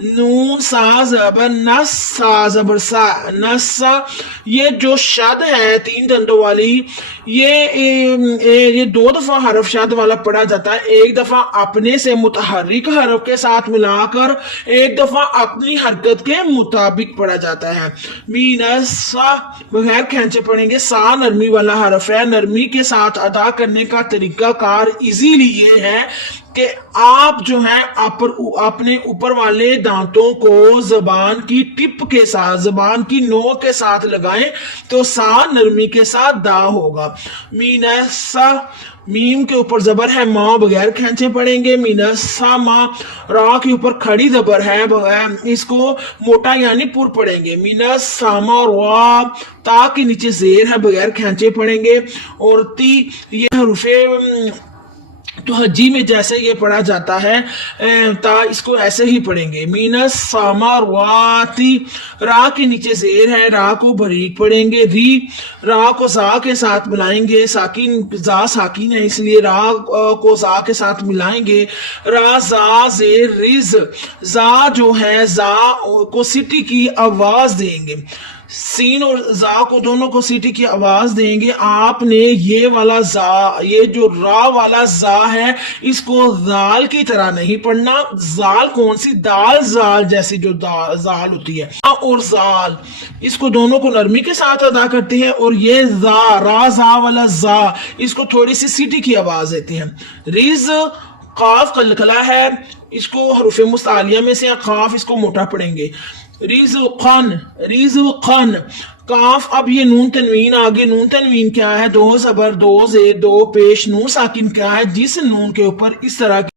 نون سا زبر نس، سا زبر سا، نسا۔ یہ جو شد ہے تین دندوں والی، یہ دو دفعہ حرف شد والا پڑھا جاتا ہے، ایک دفعہ اپنے سے متحرک حرف کے ساتھ ملا کر، ایک دفعہ اپنی حرکت کے مطابق پڑھا جاتا ہے۔ مینسا بغیر کھینچے پڑھیں گے، سا نرمی والا حرف ہے، نرمی کے ساتھ ادا کرنے کا طریقہ کار ایزیلی یہ ہے کہ آپ جو ہے اپنے اوپر والے دانتوں کو زبان کی ٹپ کے ساتھ، زبان کی نوک کے ساتھ لگائیں تو سا نرمی کے ساتھ دا ہوگا۔ مینسا میم کے اوپر زبر ہے، ماں بغیر کھینچے پڑھیں گے، مینسا ماں۔ را کے اوپر کھڑی زبر ہے، اس کو موٹا یعنی پر پڑھیں گے، مینسا ماں را۔ تا کے نیچے زیر ہے، بغیر کھینچے پڑھیں گے، اور تی یہ حروف تو حجی میں جیسے یہ پڑھا جاتا ہے تا اس کو ایسے ہی پڑھیں گے، مینس سامارواتی۔ را کے نیچے زیر ہے، را کو بریک پڑھیں گے، ری۔ را کو زا کے ساتھ ملائیں گے، ساکن زا ساکن ہے اس لیے را کو زا کے ساتھ ملائیں گے، را زا زیر رز۔ زا جو ہے زا کو سٹی کی آواز دیں گے، سین اور زا کو دونوں کو سیٹی کی آواز دیں گے۔ آپ نے یہ والا زا، یہ جو را والا زا ہے، اس کو زال کی طرح نہیں پڑھنا۔ زال کون سی؟ دال زال جیسی جو زال ہوتی ہے، اور زال اس کو دونوں کو نرمی کے ساتھ ادا کرتے ہیں، اور یہ زا، را زا والا زا، اس کو تھوڑی سی سیٹی کی آواز دیتے ہیں۔ رز قاف قلقلہ ہے، اس کو حروف مستعلیہ میں سے قاف اس کو موٹا پڑھیں گے، رزقن، رزقن۔ کاف، اب یہ نون تنوین آگے، نون تنوین کیا ہے؟ دو زبر، دو زیر، دو پیش، نون ساکن کیا ہے؟ جس نون کے اوپر اس طرح